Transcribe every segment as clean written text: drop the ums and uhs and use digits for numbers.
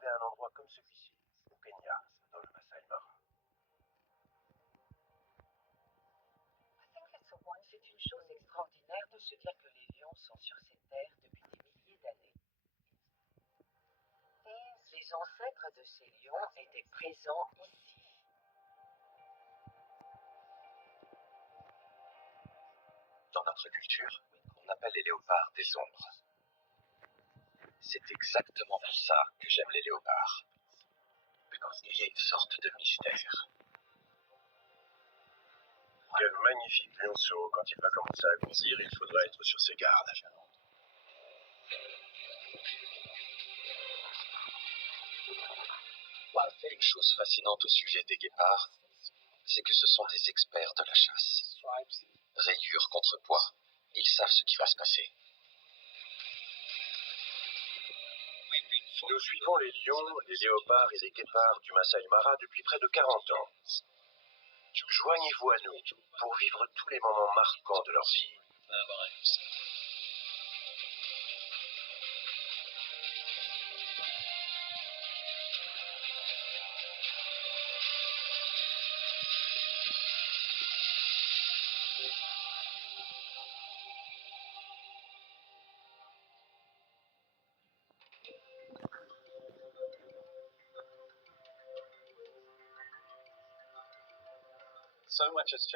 trouver un endroit comme celui-ci, au Kenya, dans le Masai Mara. C'est une chose extraordinaire de se dire que les lions sont sur cette terre depuis des milliers d'années. Les ancêtres de ces lions étaient présents ici. Dans notre culture, on appelle les léopards des ombres. C'est exactement pour ça que j'aime les léopards. Il y a une sorte de mystère. Quel magnifique lionceau. Quand il va commencer à grandir, il faudra être sur ses gardes. Une chose fascinante au sujet des guépards, c'est que ce sont des experts de la chasse. Rayures contre poids, ils savent ce qui va se passer. Nous suivons les lions, les léopards et les guépards du Masai Mara depuis près de 40 ans. Joignez-vous à nous pour vivre tous les moments marquants de leur vie.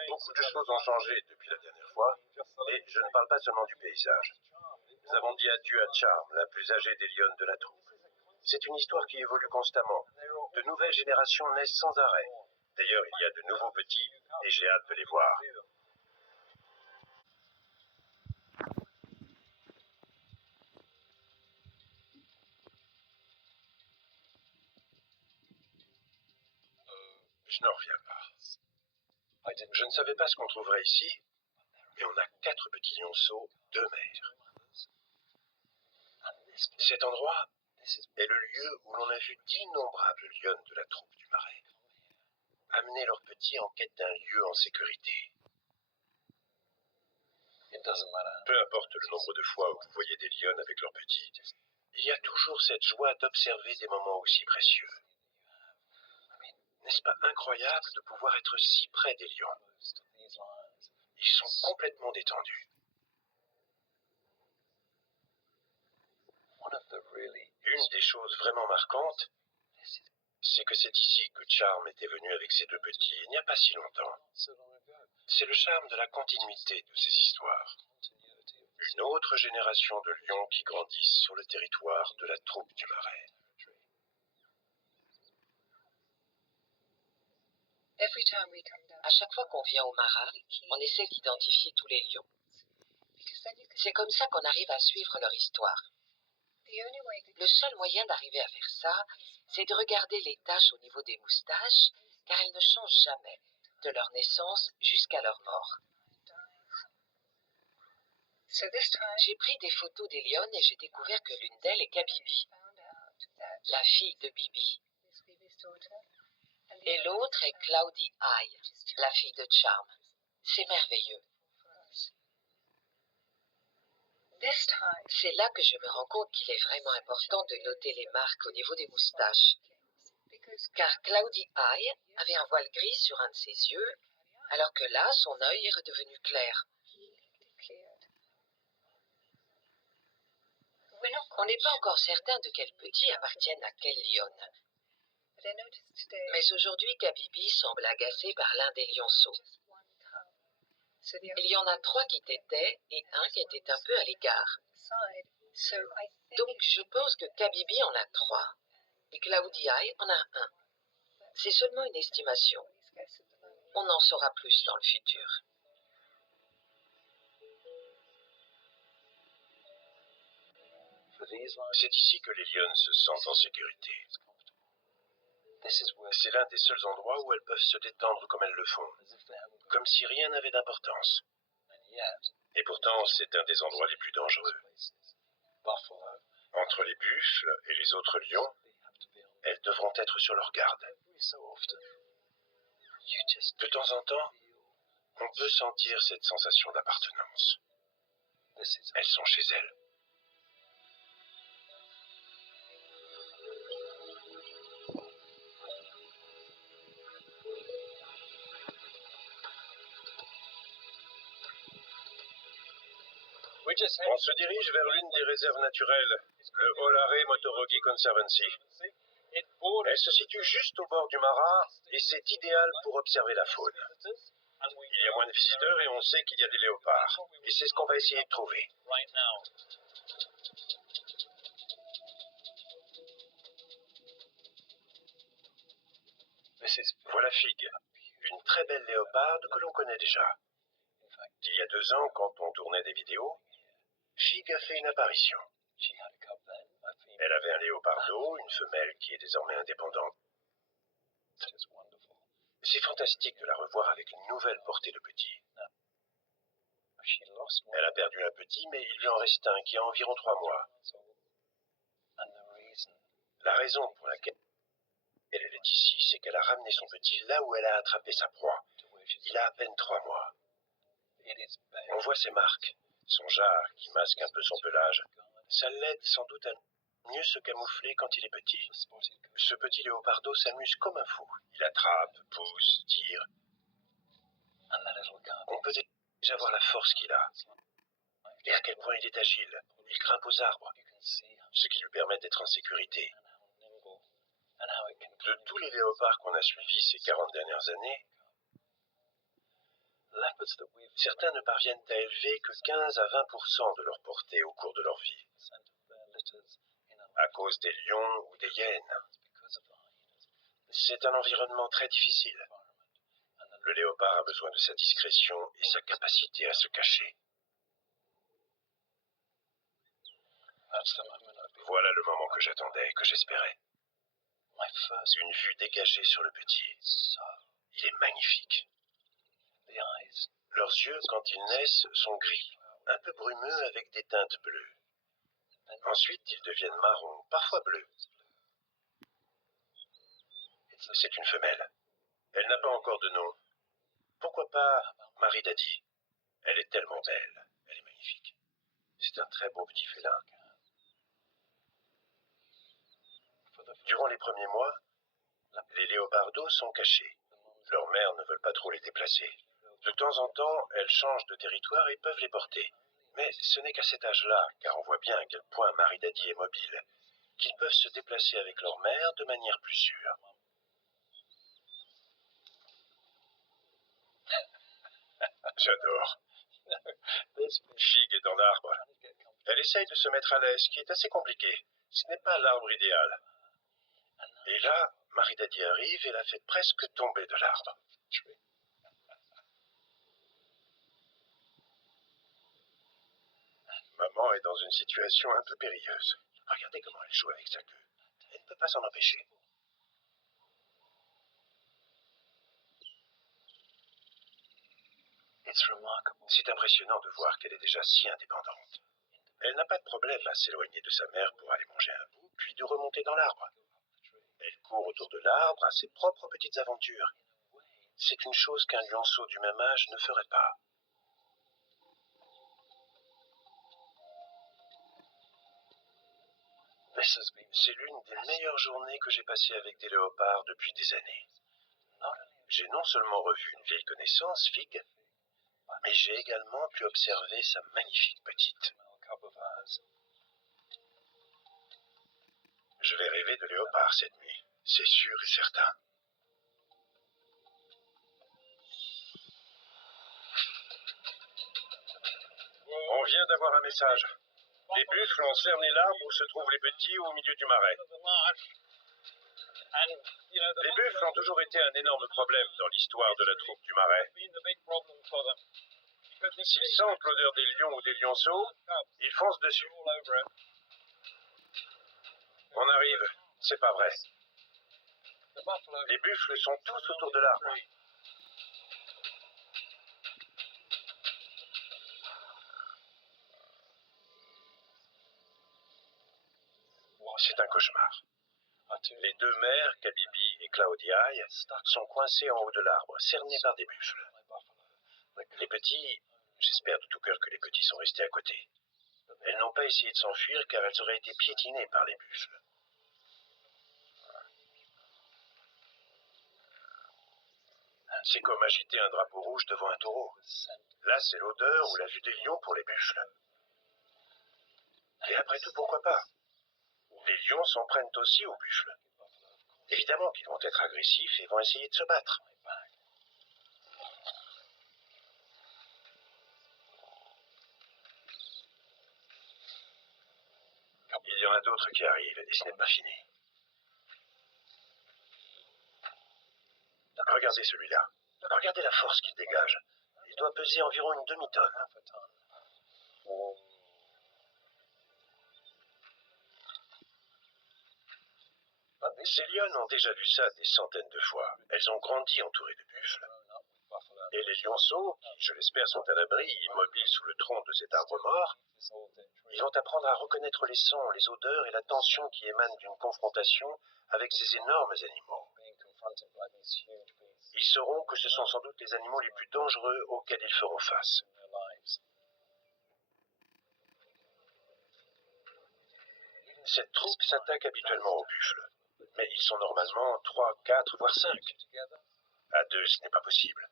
Beaucoup de choses ont changé depuis la dernière fois, et je ne parle pas seulement du paysage. Nous avons dit adieu à Charm, la plus âgée des lionnes de la troupe. C'est une histoire qui évolue constamment. De nouvelles générations naissent sans arrêt. D'ailleurs, il y a de nouveaux petits, et j'ai hâte de les voir. Je n'en reviens pas. Je ne savais pas ce qu'on trouverait ici, mais on a 4 petits lionceaux, 2 mères. Cet endroit est le lieu où l'on a vu d'innombrables lionnes de la troupe du Marais amener leurs petits en quête d'un lieu en sécurité. Peu importe le nombre de fois où vous voyez des lionnes avec leurs petits, il y a toujours cette joie d'observer des moments aussi précieux. N'est-ce pas incroyable de pouvoir être si près des lions? Ils sont complètement détendus. Une des choses vraiment marquantes, c'est que c'est ici que Charm était venu avec ses 2 petits il n'y a pas si longtemps. C'est le charme de la continuité de ces histoires. Une autre génération de lions qui grandissent sur le territoire de la troupe du Marais. À chaque fois qu'on vient au Mara, on essaie d'identifier tous les lions. C'est comme ça qu'on arrive à suivre leur histoire. Le seul moyen d'arriver à faire ça, c'est de regarder les taches au niveau des moustaches, car elles ne changent jamais, de leur naissance jusqu'à leur mort. J'ai pris des photos des lionnes et j'ai découvert que l'une d'elles est Kabibi, la fille de Bibi. Et l'autre est Cloudy Eye, la fille de Charm. C'est merveilleux. C'est là que je me rends compte qu'il est vraiment important de noter les marques au niveau des moustaches. Car Cloudy Eye avait un voile gris sur un de ses yeux, alors que là, son œil est redevenu clair. On n'est pas encore certain de quels petits appartiennent à quelle lionne. Mais aujourd'hui, Kabibi semble agacé par l'un des lionceaux. Il y en a 3 qui tétaient et un qui était un peu à l'écart. Donc je pense que Kabibi en a 3 et Cloudy Eye en a 1. C'est seulement une estimation. On en saura plus dans le futur. C'est ici que les lionnes se sentent en sécurité. C'est l'un des seuls endroits où elles peuvent se détendre comme elles le font, comme si rien n'avait d'importance. Et pourtant, c'est un des endroits les plus dangereux. Entre les buffles et les autres lions, elles devront être sur leur garde. De temps en temps, on peut sentir cette sensation d'appartenance. Elles sont chez elles. On se dirige vers l'une des réserves naturelles, le Olare Motorogi Conservancy. Elle se situe juste au bord du Mara et c'est idéal pour observer la faune. Il y a moins de visiteurs et on sait qu'il y a des léopards. Et c'est ce qu'on va essayer de trouver. Voilà Fig, une très belle léoparde que l'on connaît déjà. Il y a 2 ans, quand on tournait des vidéos, Fig a fait une apparition. Elle avait un léopardo, une femelle qui est désormais indépendante. C'est fantastique de la revoir avec une nouvelle portée de petits. Elle a perdu un petit, mais il lui en reste un qui a environ 3 mois. La raison pour laquelle elle est ici, c'est qu'elle a ramené son petit là où elle a attrapé sa proie. Il a à peine 3 mois. On voit ses marques, son jarre qui masque un peu son pelage. Ça l'aide sans doute à mieux se camoufler quand il est petit. Ce petit léopardo s'amuse comme un fou. Il attrape, pousse, tire. On peut déjà voir la force qu'il a. Et à quel point il est agile. Il grimpe aux arbres, ce qui lui permet d'être en sécurité. De tous les léopards qu'on a suivis ces 40 dernières années, certains ne parviennent à élever que 15 à 20% de leur portée au cours de leur vie, à cause des lions ou des hyènes. C'est un environnement très difficile. Le léopard a besoin de sa discrétion et sa capacité à se cacher. Voilà le moment que j'attendais, que j'espérais. Une vue dégagée sur le petit. Il est magnifique. Leurs yeux, quand ils naissent, sont gris, un peu brumeux avec des teintes bleues. Ensuite, ils deviennent marrons, parfois bleus. C'est une femelle. Elle n'a pas encore de nom. Pourquoi pas Marie Daddy? Elle est tellement belle. Elle est magnifique. C'est un très beau petit félin. Durant les premiers mois, les léopardos sont cachés. Leurs mères ne veulent pas trop les déplacer. De temps en temps, elles changent de territoire et peuvent les porter. Mais ce n'est qu'à cet âge-là, car on voit bien à quel point Marie Daddy est mobile, qu'ils peuvent se déplacer avec leur mère de manière plus sûre. J'adore. Fig est dans l'arbre. Elle essaye de se mettre à l'aise, ce qui est assez compliqué. Ce n'est pas l'arbre idéal. Et là, Marie Daddy arrive et la fait presque tomber de l'arbre. Maman est dans une situation un peu périlleuse. Regardez comment elle joue avec sa queue. Elle ne peut pas s'en empêcher. C'est impressionnant de voir qu'elle est déjà si indépendante. Elle n'a pas de problème à s'éloigner de sa mère pour aller manger un bout, puis de remonter dans l'arbre. Elle court autour de l'arbre à ses propres petites aventures. C'est une chose qu'un lionceau du même âge ne ferait pas. C'est l'une des meilleures journées que j'ai passées avec des léopards depuis des années. J'ai non seulement revu une vieille connaissance, Fig, mais j'ai également pu observer sa magnifique petite. Je vais rêver de léopard cette nuit, c'est sûr et certain. On vient d'avoir un message. Les buffles ont cerné l'arbre où se trouvent les petits au milieu du marais. Les buffles ont toujours été un énorme problème dans l'histoire de la troupe du marais. S'ils sentent l'odeur des lions ou des lionceaux, ils foncent dessus. On arrive, c'est pas vrai. Les buffles sont tous autour de l'arbre. C'est un cauchemar. Les 2 mères, Kabibi et Claudiaï, sont coincées en haut de l'arbre, cernées par des buffles. Les petits, j'espère de tout cœur que les petits sont restés à côté. Elles n'ont pas essayé de s'enfuir car elles auraient été piétinées par les buffles. C'est comme agiter un drapeau rouge devant un taureau. Là, c'est l'odeur ou la vue des lions pour les buffles. Et après tout, pourquoi pas? Les lions s'en prennent aussi aux buffles. Évidemment qu'ils vont être agressifs et vont essayer de se battre. Il y en a d'autres qui arrivent et ce n'est pas fini. Regardez celui-là. Regardez la force qu'il dégage. Il doit peser environ une demi-tonne. Ces lionnes ont déjà vu ça des centaines de fois. Elles ont grandi entourées de buffles. Et les lionceaux, qui, je l'espère, sont à l'abri, immobiles sous le tronc de cet arbre mort, ils vont apprendre à reconnaître les sons, les odeurs et la tension qui émanent d'une confrontation avec ces énormes animaux. Ils sauront que ce sont sans doute les animaux les plus dangereux auxquels ils feront face. Cette troupe s'attaque habituellement aux buffles, mais ils sont normalement 3, 4, voire 5. À 2, ce n'est pas possible.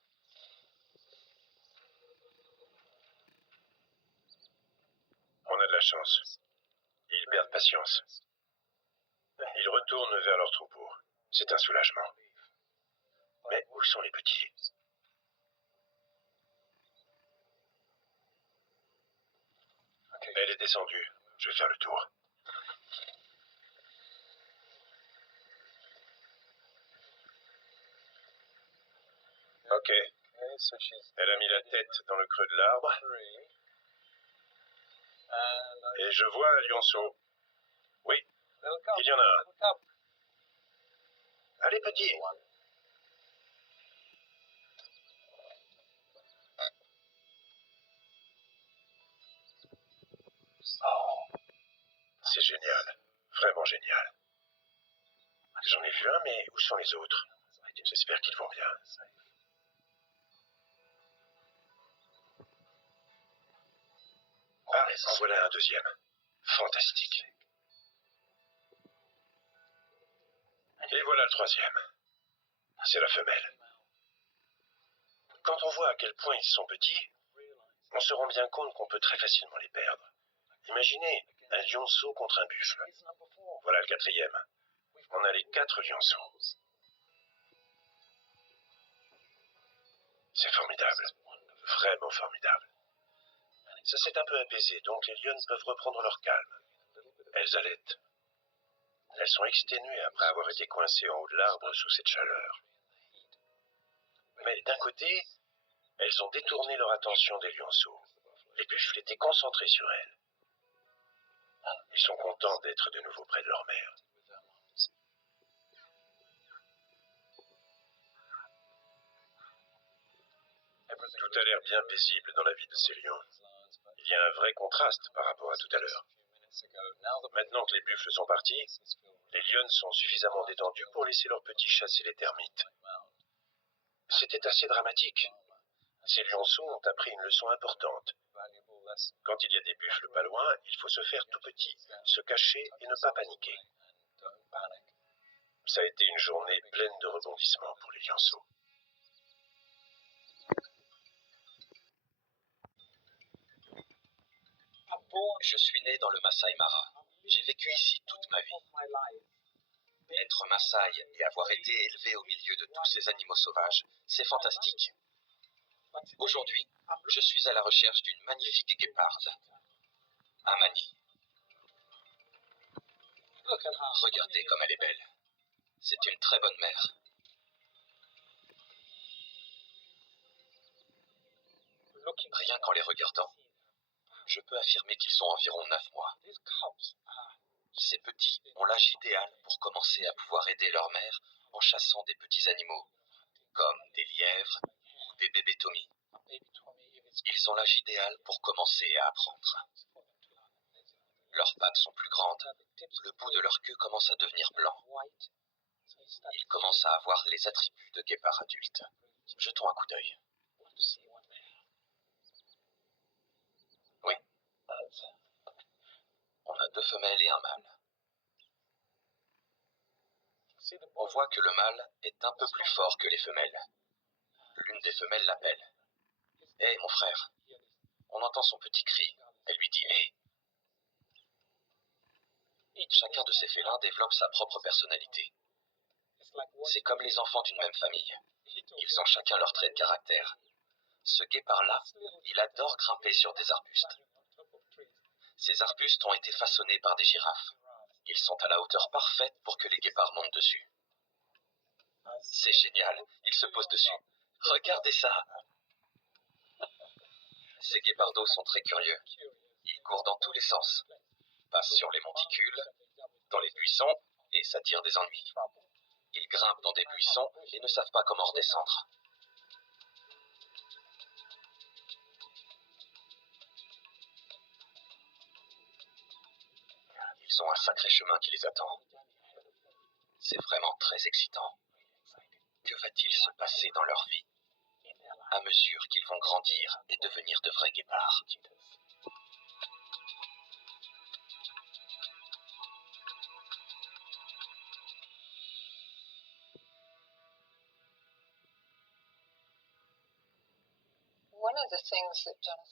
On a de la chance. Ils perdent patience. Ils retournent vers leur troupeau. C'est un soulagement. Mais où sont les petits? Elle est descendue. Je vais faire le tour. Ok. Elle a mis la tête dans le creux de l'arbre. Et je vois un lionceau. Oui, il y en a un. Allez, petit. Oh, c'est génial. Vraiment génial. J'en ai vu un, mais où sont les autres? J'espère qu'ils vont bien. Ah, en voilà un deuxième. Fantastique. Et voilà le troisième. C'est la femelle. Quand on voit à quel point ils sont petits, on se rend bien compte qu'on peut très facilement les perdre. Imaginez un lionceau contre un buffle. Voilà le quatrième. On a les 4 lionceaux. C'est formidable. Vraiment formidable. Ça s'est un peu apaisé, donc les lionnes peuvent reprendre leur calme. Elles allaitent. Elles sont exténuées après avoir été coincées en haut de l'arbre sous cette chaleur. Mais d'un côté, elles ont détourné leur attention des lionceaux. Les buffles étaient concentrés sur elles. Ils sont contents d'être de nouveau près de leur mère. Tout a l'air bien paisible dans la vie de ces lions. Il y a un vrai contraste par rapport à tout à l'heure. Maintenant que les buffles sont partis, les lionnes sont suffisamment détendues pour laisser leurs petits chasser les termites. C'était assez dramatique. Ces lionceaux ont appris une leçon importante. Quand il y a des buffles pas loin, il faut se faire tout petit, se cacher et ne pas paniquer. Ça a été une journée pleine de rebondissements pour les lionceaux. Je suis né dans le Masai Mara. J'ai vécu ici toute ma vie. Être Maasai et avoir été élevé au milieu de tous ces animaux sauvages, c'est fantastique. Aujourd'hui, je suis à la recherche d'une magnifique guéparde. Amani. Regardez comme elle est belle. C'est une très bonne mère. Rien qu'en les regardant, je peux affirmer qu'ils ont environ 9 mois. Ces petits ont l'âge idéal pour commencer à pouvoir aider leur mère en chassant des petits animaux, comme des lièvres ou des bébés Tommy. Ils ont l'âge idéal pour commencer à apprendre. Leurs pattes sont plus grandes, le bout de leur queue commence à devenir blanc. Ils commencent à avoir les attributs de guépards adultes. Jetons un coup d'œil. Oui. On a 2 femelles et un mâle. On voit que le mâle est un peu plus fort que les femelles. L'une des femelles l'appelle. « Hé, mon frère !» On entend son petit cri. Elle lui dit « Hé !» Chacun de ces félins développe sa propre personnalité. C'est comme les enfants d'une même famille. Ils ont chacun leur trait de caractère. Ce guépard-là, il adore grimper sur des arbustes. Ces arbustes ont été façonnés par des girafes. Ils sont à la hauteur parfaite pour que les guépards montent dessus. C'est génial, ils se posent dessus. Regardez ça! Ces guépardos sont très curieux. Ils courent dans tous les sens, passent sur les monticules, dans les buissons et s'attirent des ennuis. Ils grimpent dans des buissons et ne savent pas comment redescendre. Ils ont un sacré chemin qui les attend. C'est vraiment très excitant. Que va-t-il se passer dans leur vie à mesure qu'ils vont grandir et devenir de vrais guépards?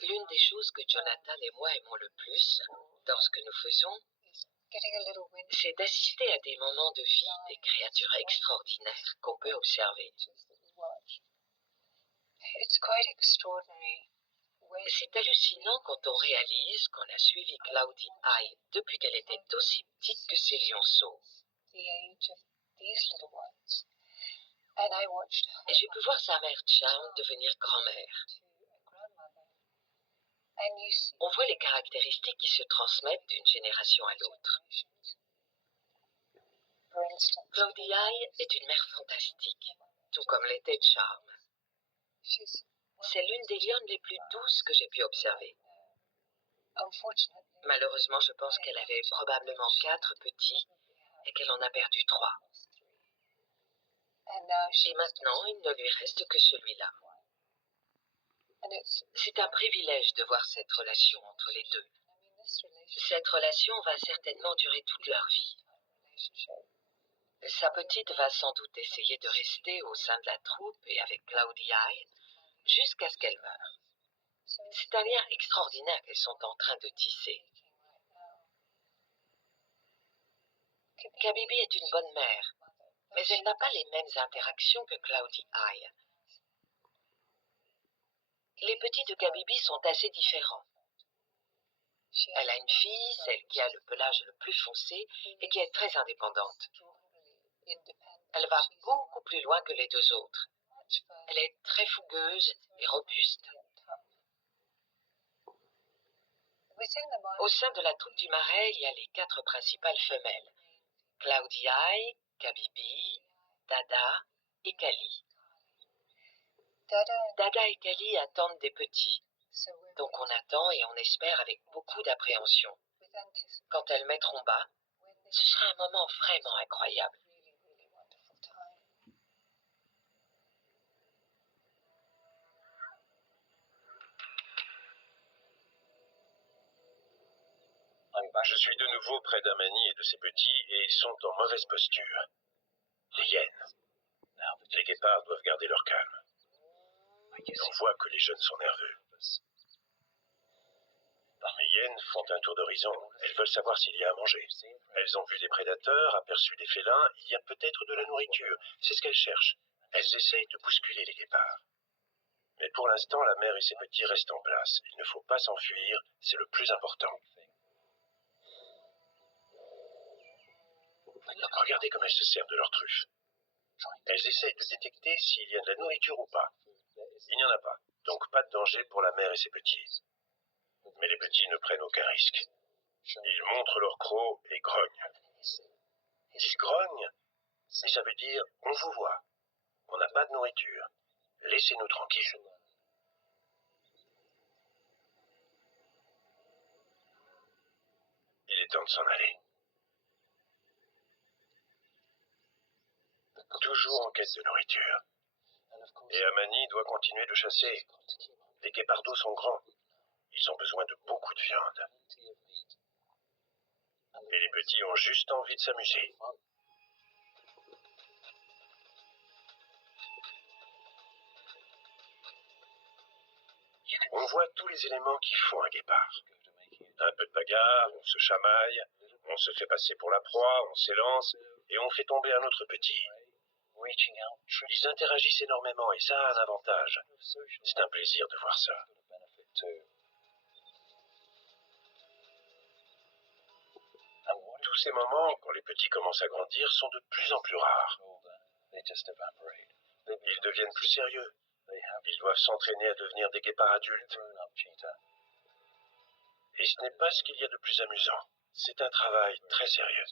L'une des choses que Jonathan et moi aimons le plus dans ce que nous faisons, c'est d'assister à des moments de vie des créatures extraordinaires qu'on peut observer. C'est hallucinant quand on réalise qu'on a suivi Cloudy Eye depuis qu'elle était aussi petite que ses lionceaux. Et j'ai pu voir sa mère Charm devenir grand-mère. On voit les caractéristiques qui se transmettent d'une génération à l'autre. Cloudy Eye est une mère fantastique, tout comme l'était Charm. C'est l'une des lionnes les plus douces que j'ai pu observer. Malheureusement, je pense qu'elle avait probablement 4 petits et qu'elle en a perdu 3. Et maintenant, il ne lui reste que celui-là. C'est un privilège de voir cette relation entre les deux. Cette relation va certainement durer toute leur vie. Sa petite va sans doute essayer de rester au sein de la troupe et avec Cloudy Eye jusqu'à ce qu'elle meure. C'est un lien extraordinaire qu'elles sont en train de tisser. Kabibi est une bonne mère, mais elle n'a pas les mêmes interactions que Cloudy Eye. Les petits de Kabibi sont assez différents. Elle a une fille, celle qui a le pelage le plus foncé et qui est très indépendante. Elle va beaucoup plus loin que les 2 autres. Elle est très fougueuse et robuste. Au sein de la troupe du Marais, il y a les 4 principales femelles. Cloudy Eye, Kabibi, Dada et Kali. Dada et Kali attendent des petits. Donc on attend et on espère avec beaucoup d'appréhension. Quand elles mettront bas, ce sera un moment vraiment incroyable. Je suis de nouveau près d'Amani et de ses petits et ils sont en mauvaise posture. Les hyènes. Les guépards doivent garder leur calme. On voit que les jeunes sont nerveux. Les hyènes font un tour d'horizon. Elles veulent savoir s'il y a à manger. Elles ont vu des prédateurs, aperçu des félins. Il y a peut-être de la nourriture. C'est ce qu'elles cherchent. Elles essayent de bousculer les guépards. Mais pour l'instant, la mère et ses petits restent en place. Il ne faut pas s'enfuir, c'est le plus important. Regardez comme elles se servent de leurs truffes. Elles essayent de détecter s'il y a de la nourriture ou pas. Il n'y en a pas, donc pas de danger pour la mère et ses petits. Mais les petits ne prennent aucun risque. Ils montrent leur croc et grognent. Ils grognent, et ça veut dire « on vous voit, on n'a pas de nourriture, laissez-nous tranquilles ». Il est temps de s'en aller. Toujours en quête de nourriture. Et Amani doit continuer de chasser. Les guépardos sont grands. Ils ont besoin de beaucoup de viande. Et les petits ont juste envie de s'amuser. On voit tous les éléments qui font un guépard. Un peu de bagarre, on se chamaille, on se fait passer pour la proie, on s'élance, et on fait tomber un autre petit. Ils interagissent énormément, et ça a un avantage. C'est un plaisir de voir ça. Tous ces moments, quand les petits commencent à grandir, sont de plus en plus rares. Ils deviennent plus sérieux. Ils doivent s'entraîner à devenir des guépards adultes. Et ce n'est pas ce qu'il y a de plus amusant. C'est un travail très sérieux.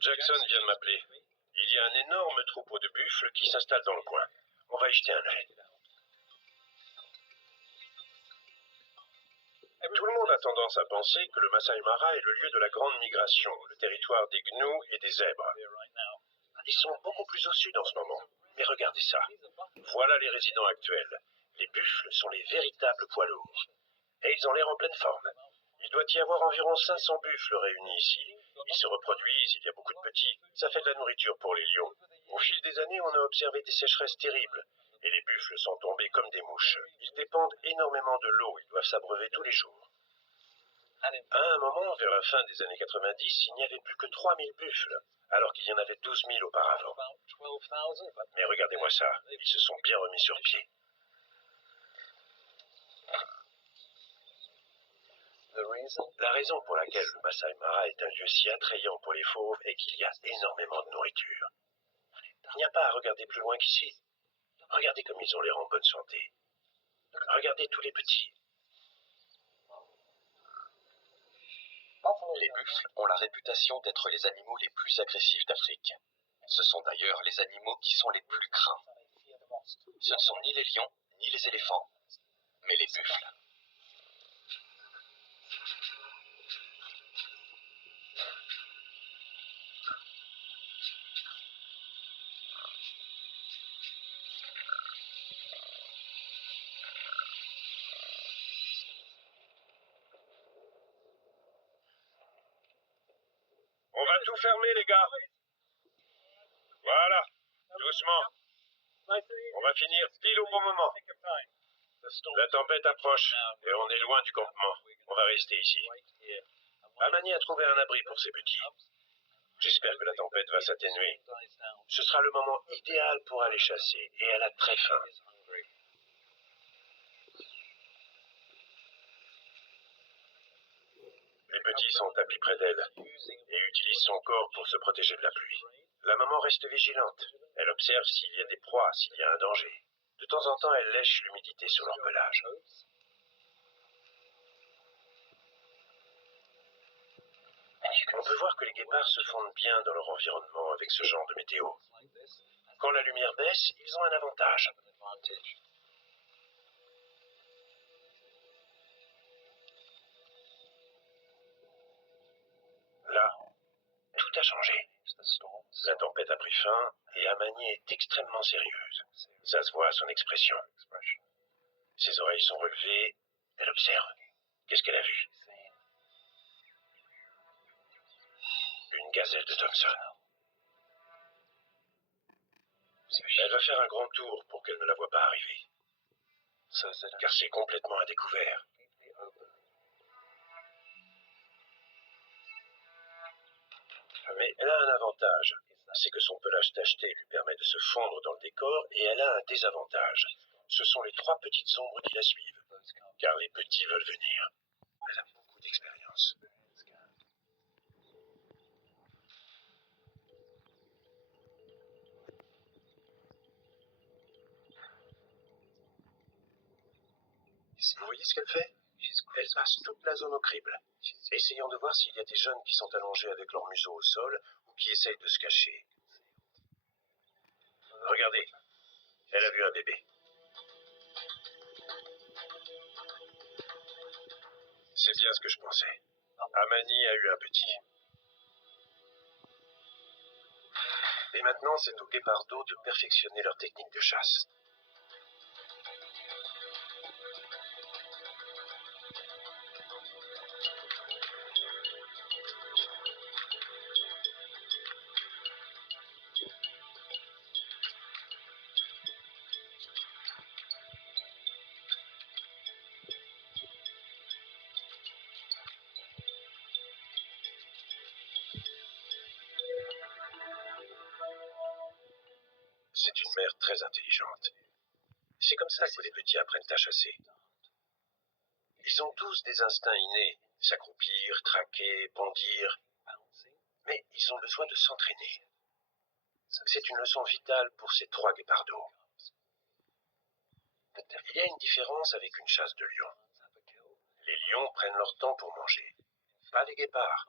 Jackson vient de m'appeler. Il y a un énorme troupeau de buffles qui s'installe dans le coin. On va y jeter un œil. Tout le monde a tendance à penser que le Masai Mara est le lieu de la grande migration, le territoire des gnous et des zèbres. Ils sont beaucoup plus au sud en ce moment. Mais regardez ça. Voilà les résidents actuels. Les buffles sont les véritables poids lourds. Et ils ont l'air en pleine forme. Il doit y avoir environ 500 buffles réunis ici. Ils se reproduisent, il y a beaucoup de petits. Ça fait de la nourriture pour les lions. Au fil des années, on a observé des sécheresses terribles. Et les buffles sont tombés comme des mouches. Ils dépendent énormément de l'eau. Ils doivent s'abreuver tous les jours. À un moment, vers la fin des années 90, il n'y avait plus que 3000 buffles, alors qu'il y en avait 12 000 auparavant. Mais regardez-moi ça. Ils se sont bien remis sur pied. La raison pour laquelle le Masai Mara est un lieu si attrayant pour les fauves est qu'il y a énormément de nourriture. Il n'y a pas à regarder plus loin qu'ici. Regardez comme ils ont l'air en bonne santé. Regardez tous les petits. Les buffles ont la réputation d'être les animaux les plus agressifs d'Afrique. Ce sont d'ailleurs les animaux qui sont les plus craints. Ce ne sont ni les lions, ni les éléphants, mais les buffles. On va tout fermer, les gars. Voilà. Doucement. On va finir pile au bon moment. La tempête approche et on est loin du campement. On va rester ici. Amani a trouvé un abri pour ses petits. J'espère que la tempête va s'atténuer. Ce sera le moment idéal pour aller chasser et elle a très faim. Les petits sont tapis près d'elle et utilisent son corps pour se protéger de la pluie. La maman reste vigilante. Elle observe s'il y a des proies, s'il y a un danger. De temps en temps, elle lèche l'humidité sur leur pelage. On peut voir que les guépards se fondent bien dans leur environnement avec ce genre de météo. Quand la lumière baisse, ils ont un avantage. Là, tout a changé. La tempête a pris fin et Amani est extrêmement sérieuse. Ça se voit à son expression. Ses oreilles sont relevées. Elle observe. Qu'est-ce qu'elle a vu? Une gazelle de Thompson. Elle va faire un grand tour pour qu'elle ne la voie pas arriver. Car c'est complètement à découvert. Mais elle a un avantage. C'est que son pelage tacheté lui permet de se fondre dans le décor et elle a un désavantage. Ce sont les 3 petites ombres qui la suivent. Car les petits veulent venir. Elle a beaucoup d'expérience. Vous voyez ce qu'elle fait? Elle passe toute la zone au crible, essayant de voir s'il y a des jeunes qui sont allongés avec leur museau au sol ou qui essayent de se cacher. Regardez, elle a vu un bébé. C'est bien ce que je pensais. Amani a eu un petit. Et maintenant, c'est aux guépards d'eau de perfectionner leur technique de chasse. C'est une mère très intelligente. C'est comme ça que les petits apprennent à chasser. Ils ont tous des instincts innés, s'accroupir, traquer, bondir, mais ils ont besoin de s'entraîner. C'est une leçon vitale pour ces 3 guépardos. Il y a une différence avec une chasse de lions. Les lions prennent leur temps pour manger, pas les guépards.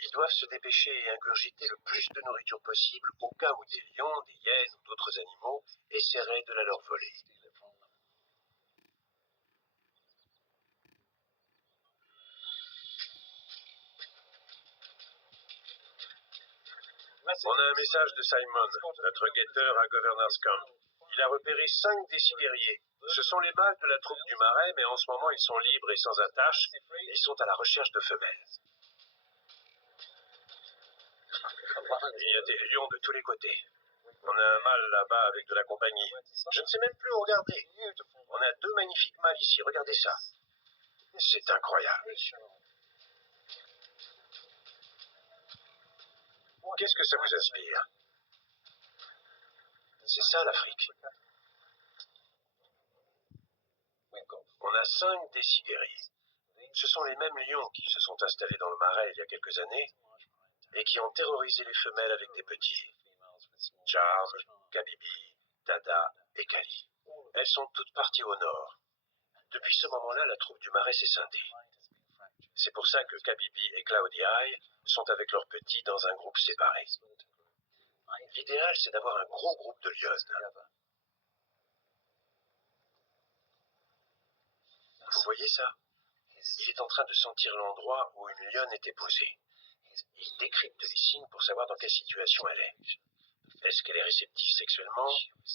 Ils doivent se dépêcher et ingurgiter le plus de nourriture possible au cas où des lions, des hyènes ou d'autres animaux essaieraient de la leur voler. On a un message de Simon, notre guetteur à Governor's Camp. Il a repéré 5 des 6 guerriers. Ce sont les mâles de la troupe du Marais, mais en ce moment ils sont libres et sans attache. Ils sont à la recherche de femelles. Il y a des lions de tous les côtés. On a un mâle là-bas avec de la compagnie. Je ne sais même plus où regarder. On a 2 magnifiques mâles ici, regardez ça. C'est incroyable. Qu'est-ce que ça vous inspire? C'est ça l'Afrique. On a 5 des 6 guerriers. Ce sont les mêmes lions qui se sont installés dans le Marais il y a quelques années et qui ont terrorisé les femelles avec des petits. Charm, Kabibi, Dada et Kali. Elles sont toutes parties au nord. Depuis ce moment-là, la troupe du Marais s'est scindée. C'est pour ça que Kabibi et Cloudy Eye sont avec leurs petits dans un groupe séparé. L'idéal, c'est d'avoir un gros groupe de lionnes. Vous voyez ça? Il est en train de sentir l'endroit où une lionne était posée. Il décrypte les signes pour savoir dans quelle situation elle est. Est-ce qu'elle est réceptive sexuellement?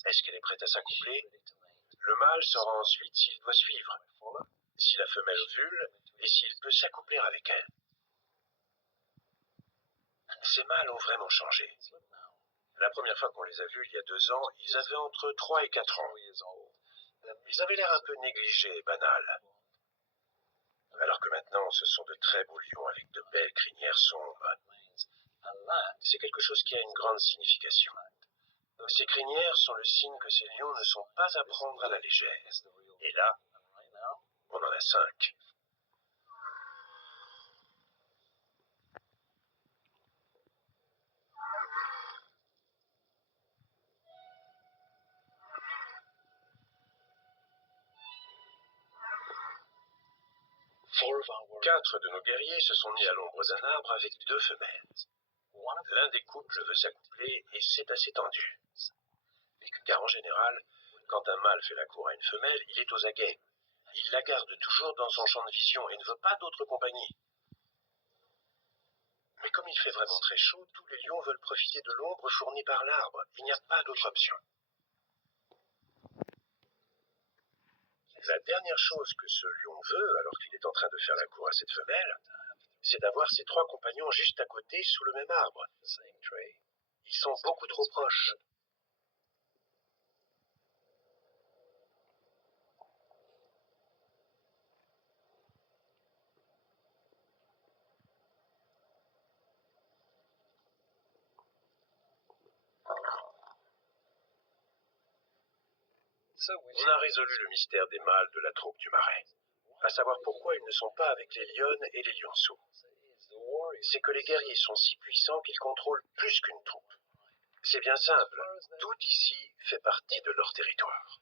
Est-ce qu'elle est prête à s'accoupler? Le mâle saura ensuite s'il doit suivre, si la femelle ovule et s'il peut s'accoupler avec elle. Ces mâles ont vraiment changé. La première fois qu'on les a vus, il y a 2 ans, ils avaient entre 3 et 4 ans. Ils avaient l'air un peu négligés et banals. Alors que maintenant, ce sont de très beaux lions avec de belles crinières sombres. C'est quelque chose qui a une grande signification. Ces crinières sont le signe que ces lions ne sont pas à prendre à la légère. Et là, on en a 5. Quatre de nos guerriers se sont mis à l'ombre d'un arbre avec 2 femelles. L'un des couples veut s'accoupler et c'est assez tendu. Car en général, quand un mâle fait la cour à une femelle, il est aux aguets. Il la garde toujours dans son champ de vision et ne veut pas d'autre compagnie. Mais comme il fait vraiment très chaud, tous les lions veulent profiter de l'ombre fournie par l'arbre. Il n'y a pas d'autre option. La dernière chose que ce lion veut, alors qu'il est en train de faire la cour à cette femelle, c'est d'avoir ses 3 compagnons juste à côté, sous le même arbre. Ils sont beaucoup trop proches. On a résolu le mystère des mâles de la troupe du Marais, à savoir pourquoi ils ne sont pas avec les lionnes et les lionceaux. C'est que les guerriers sont si puissants qu'ils contrôlent plus qu'une troupe. C'est bien simple, tout ici fait partie de leur territoire.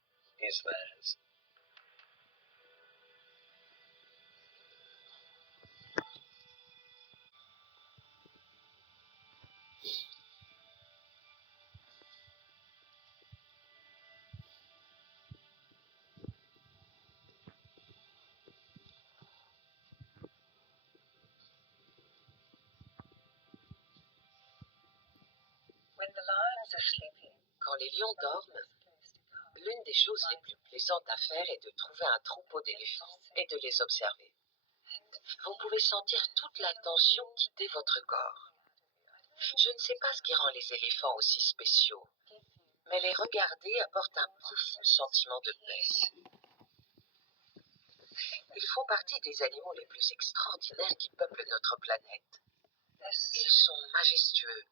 Quand les lions dorment, l'une des choses les plus plaisantes à faire est de trouver un troupeau d'éléphants et de les observer. Vous pouvez sentir toute la tension quitter votre corps. Je ne sais pas ce qui rend les éléphants aussi spéciaux, mais les regarder apporte un profond sentiment de paix. Ils font partie des animaux les plus extraordinaires qui peuplent notre planète. Ils sont majestueux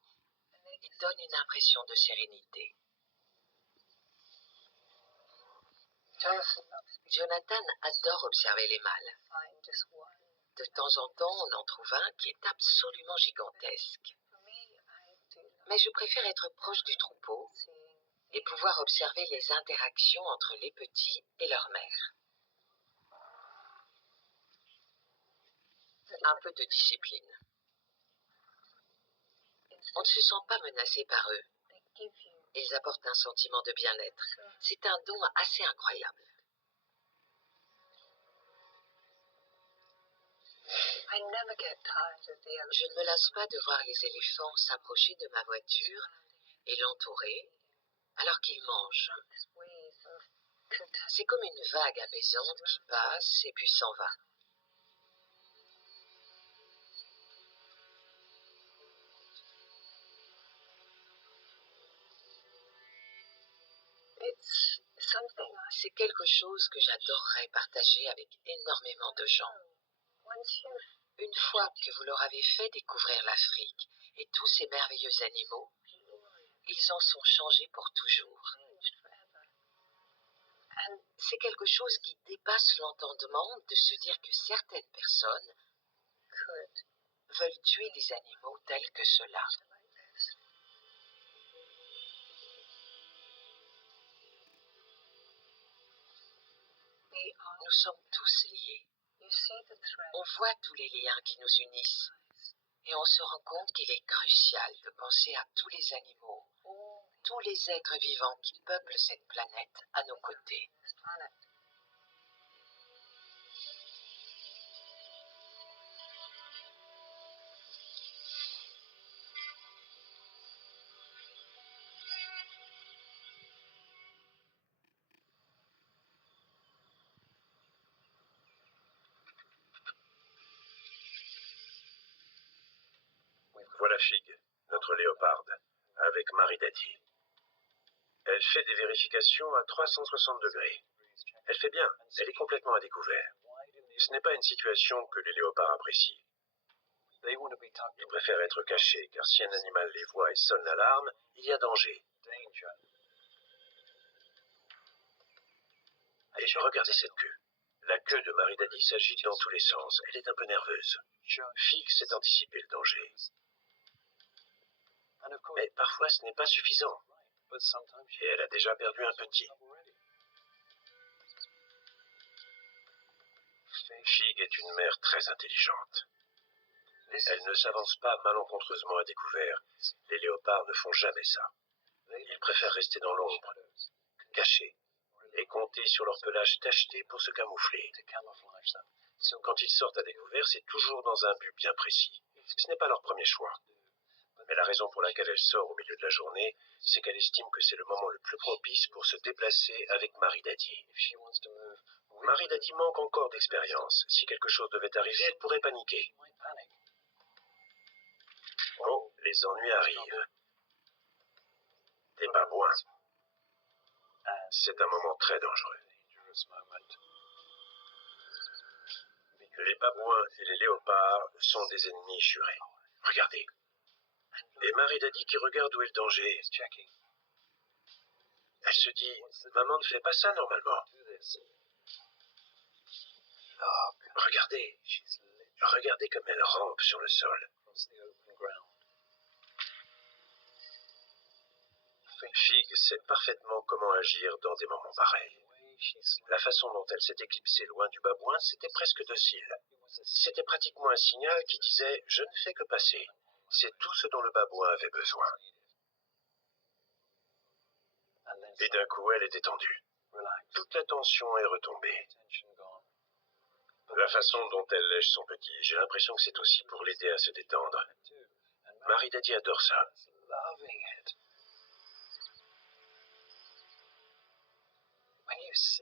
et donnent une impression de sérénité. Jonathan adore observer les mâles. De temps en temps, on en trouve un qui est absolument gigantesque. Mais je préfère être proche du troupeau et pouvoir observer les interactions entre les petits et leur mère. Un peu de discipline. On ne se sent pas menacé par eux. Ils apportent un sentiment de bien-être. C'est un don assez incroyable. Je ne me lasse pas de voir les éléphants s'approcher de ma voiture et l'entourer alors qu'ils mangent. C'est comme une vague apaisante qui passe et puis s'en va. C'est quelque chose que j'adorerais partager avec énormément de gens. Une fois que vous leur avez fait découvrir l'Afrique et tous ces merveilleux animaux, ils en sont changés pour toujours. C'est quelque chose qui dépasse l'entendement de se dire que certaines personnes veulent tuer des animaux tels que ceux-là. Nous sommes tous liés. On voit tous les liens qui nous unissent et on se rend compte qu'il est crucial de penser à tous les animaux, tous les êtres vivants qui peuplent cette planète à nos côtés. Voilà Fig, notre léoparde, avec Marie Daddy. Elle fait des vérifications à 360 degrés. Elle fait bien, elle est complètement à découvert. Ce n'est pas une situation que les léopards apprécient. Ils préfèrent être cachés, car si un animal les voit et sonne l'alarme, il y a danger. Et regardez cette queue. La queue de Marie Daddy s'agite dans tous les sens. Elle est un peu nerveuse. Fig sait anticiper le danger. Mais parfois ce n'est pas suffisant. Et elle a déjà perdu un petit. Fig est une mère très intelligente. Elle ne s'avance pas malencontreusement à découvert. Les léopards ne font jamais ça. Ils préfèrent rester dans l'ombre, cachés, et compter sur leur pelage tacheté pour se camoufler. Quand ils sortent à découvert, c'est toujours dans un but bien précis. Ce n'est pas leur premier choix. Mais la raison pour laquelle elle sort au milieu de la journée, c'est qu'elle estime que c'est le moment le plus propice pour se déplacer avec Marie Daddy. Marie Daddy manque encore d'expérience. Si quelque chose devait arriver, elle pourrait paniquer. Oh, les ennuis arrivent. Des babouins. C'est un moment très dangereux. Les babouins et les léopards sont des ennemis jurés. Regardez. Et Marie Daddy qui regarde où est le danger. Elle se dit, maman ne fait pas ça normalement. Regardez. Regardez comme elle rampe sur le sol. Fig sait parfaitement comment agir dans des moments pareils. La façon dont elle s'est éclipsée loin du babouin, c'était presque docile. C'était pratiquement un signal qui disait « Je ne fais que passer ». C'est tout ce dont le babouin avait besoin. Et d'un coup, elle est détendue. Toute la tension est retombée. La façon dont elle lèche son petit, j'ai l'impression que c'est aussi pour l'aider à se détendre. Marie Daddy adore ça.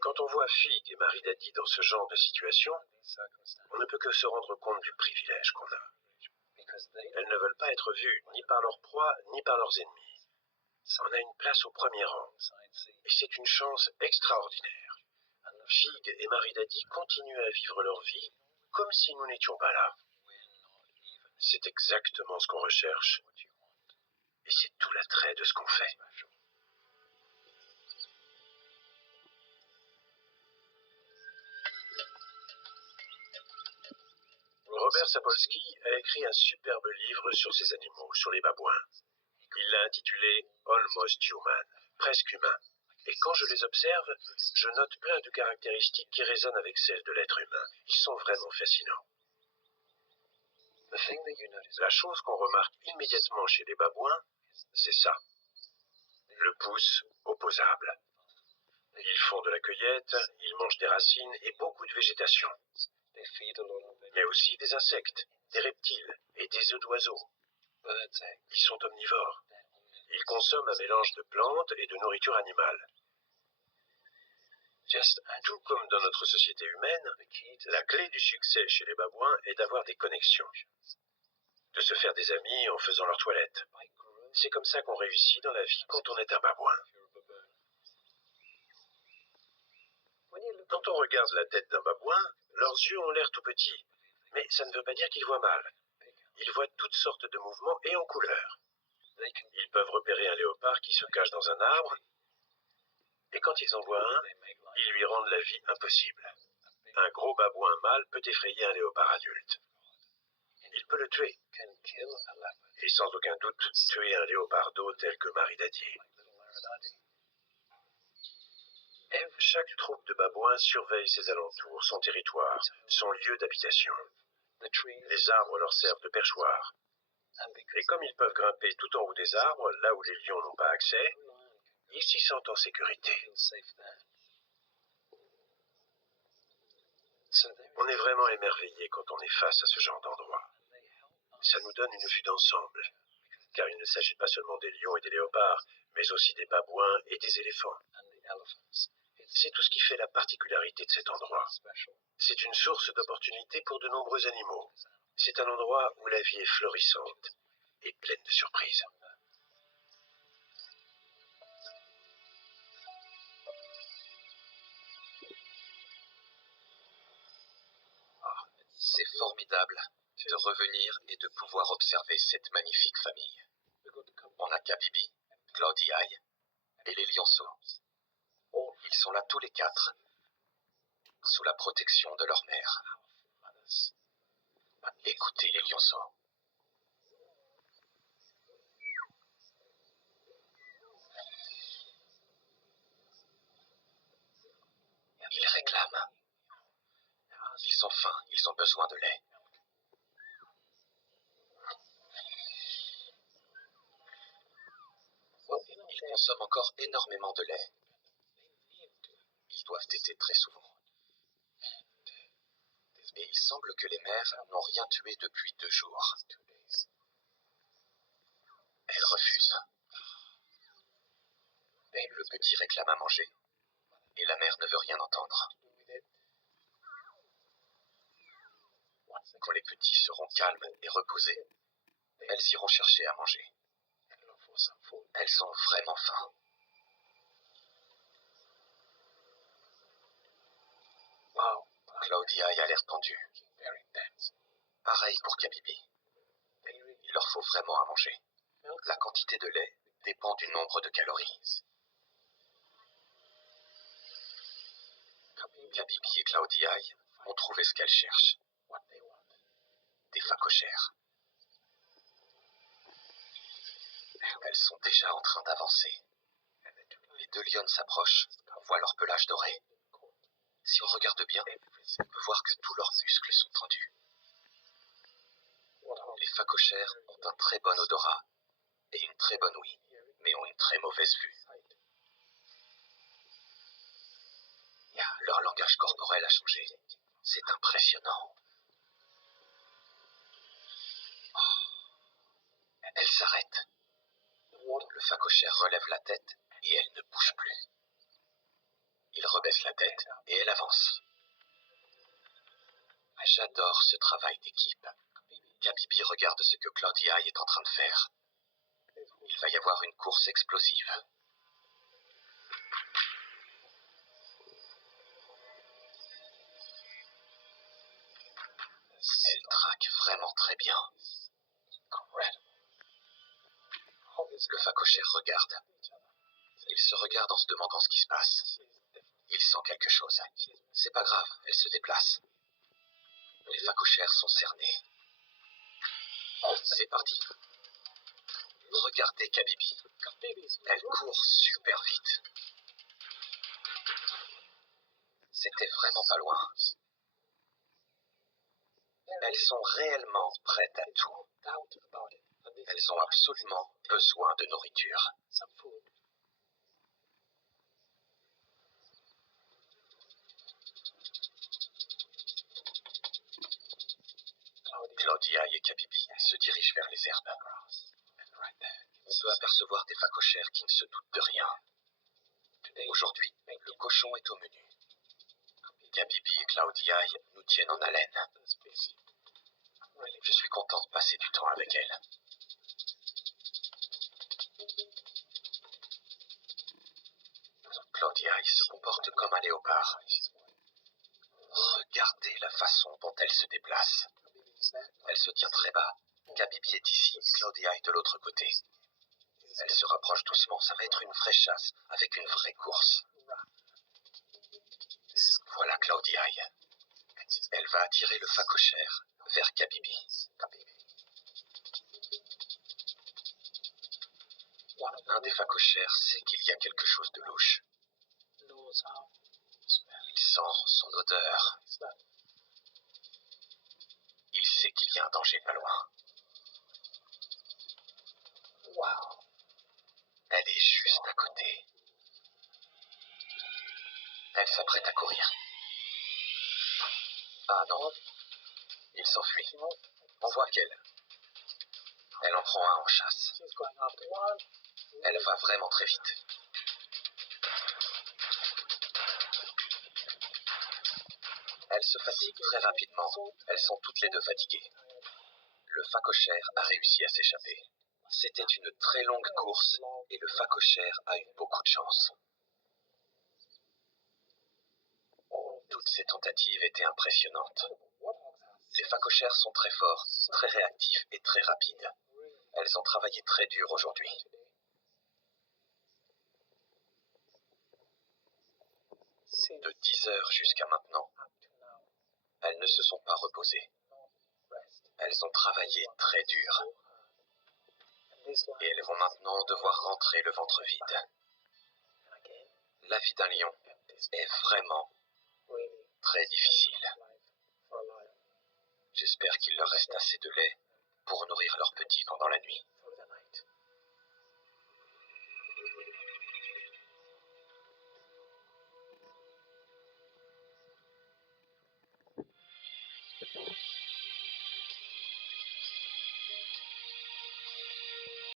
Quand on voit Fig et Marie Daddy dans ce genre de situation, on ne peut que se rendre compte du privilège qu'on a. Elles ne veulent pas être vues ni par leurs proies ni par leurs ennemis. On a une place au premier rang. Et c'est une chance extraordinaire. Fig et Marie Daddy continuent à vivre leur vie comme si nous n'étions pas là. C'est exactement ce qu'on recherche. Et c'est tout l'attrait de ce qu'on fait. Robert Sapolsky a écrit un superbe livre sur ces animaux, sur les babouins. Il l'a intitulé Almost Human, presque humain. Et quand je les observe, je note plein de caractéristiques qui résonnent avec celles de l'être humain. Ils sont vraiment fascinants. La chose qu'on remarque immédiatement chez les babouins, c'est ça. Le pouce opposable. Ils font de la cueillette, ils mangent des racines et beaucoup de végétation. Mais aussi des insectes, des reptiles et des œufs d'oiseaux. Ils sont omnivores. Ils consomment un mélange de plantes et de nourriture animale. Tout comme dans notre société humaine, la clé du succès chez les babouins est d'avoir des connexions. De se faire des amis en faisant leur toilette. C'est comme ça qu'on réussit dans la vie quand on est un babouin. Quand on regarde la tête d'un babouin, leurs yeux ont l'air tout petits. Mais ça ne veut pas dire qu'ils voient mal. Ils voient toutes sortes de mouvements et en couleurs. Ils peuvent repérer un léopard qui se cache dans un arbre. Et quand ils en voient un, ils lui rendent la vie impossible. Un gros babouin mâle peut effrayer un léopard adulte. Il peut le tuer. Et sans aucun doute, tuer un léopard d'eau tel que Marie Dadier. Chaque troupe de babouins surveille ses alentours, son territoire, son lieu d'habitation. Les arbres leur servent de perchoir. Et comme ils peuvent grimper tout en haut des arbres, là où les lions n'ont pas accès, ils s'y sentent en sécurité. On est vraiment émerveillé quand on est face à ce genre d'endroit. Ça nous donne une vue d'ensemble, car il ne s'agit pas seulement des lions et des léopards, mais aussi des babouins et des éléphants. C'est tout ce qui fait la particularité de cet endroit. C'est une source d'opportunités pour de nombreux animaux. C'est un endroit où la vie est florissante et pleine de surprises. C'est formidable de revenir et de pouvoir observer cette magnifique famille. On a Kabibi, Cloudy Eye et les lionceaux. Ils sont là tous les quatre, sous la protection de leur mère. Écoutez les lionceaux. Ils réclament. Ils ont faim, ils ont besoin de lait. Ils consomment encore énormément de lait. Ils doivent téter très souvent. Et il semble que les mères n'ont rien tué depuis 2 jours. Elles refusent. Le petit réclame à manger, et la mère ne veut rien entendre. Quand les petits seront calmes et reposés, elles iront chercher à manger. Elles ont vraiment faim. Claudia a l'air tendue. Pareil pour Kabibi. Il leur faut vraiment à manger. La quantité de lait dépend du nombre de calories. Kabibi et Claudia ont trouvé ce qu'elles cherchent. Des phacochères. Elles sont déjà en train d'avancer. Les 2 lionnes s'approchent, on voit leur pelage doré. Si on regarde bien, on peut voir que tous leurs muscles sont tendus. Les phacochères ont un très bon odorat et une très bonne ouïe, mais ont une très mauvaise vue. Leur langage corporel a changé. C'est impressionnant. Elles s'arrêtent. Le phacochère relève la tête et elle ne bouge plus. Il rebaisse la tête et elle avance. J'adore ce travail d'équipe. Kabibi regarde ce que Claudia est en train de faire. Il va y avoir une course explosive. Elle traque vraiment très bien. Le phacochère regarde. Il se regarde en se demandant ce qui se passe. Il sent quelque chose. C'est pas grave, elle se déplace. Les phacochères sont cernés. C'est parti. Regardez Kabibi. Elle court super vite. C'était vraiment pas loin. Elles sont réellement prêtes à tout. Elles ont absolument besoin de nourriture. Claudia et Kabibi se dirigent vers les herbes. On peut apercevoir des phacochères qui ne se doutent de rien. Aujourd'hui, le cochon est au menu. Kabibi et Claudia nous tiennent en haleine. Je suis content de passer du temps avec elles. Claudia se comporte comme un léopard. Regardez la façon dont elle se déplace. Elle se tient très bas. Kabibi est ici, Claudia est de l'autre côté. Elle se rapproche doucement, ça va être une vraie chasse, avec une vraie course. Voilà Claudia. Elle va attirer le phacochère vers Kabibi. Un des phacochères sait qu'il y a quelque chose de louche. Il sent son odeur. Il sait qu'il y a un danger pas loin. Elle est juste à côté. Elle s'apprête à courir. Ah non, il s'enfuit. On voit elle en prend un en chasse. Elle va vraiment très vite. Elles se fatiguent très rapidement. Elles sont toutes les deux fatiguées. Le phacochère a réussi à s'échapper. C'était une très longue course et le phacochère a eu beaucoup de chance. Toutes ces tentatives étaient impressionnantes. Les phacochères sont très forts, très réactifs et très rapides. Elles ont travaillé très dur aujourd'hui. De 10 heures jusqu'à maintenant, elles ne se sont pas reposées. Elles ont travaillé très dur. Et elles vont maintenant devoir rentrer le ventre vide. La vie d'un lion est vraiment très difficile. J'espère qu'il leur reste assez de lait pour nourrir leurs petits pendant la nuit.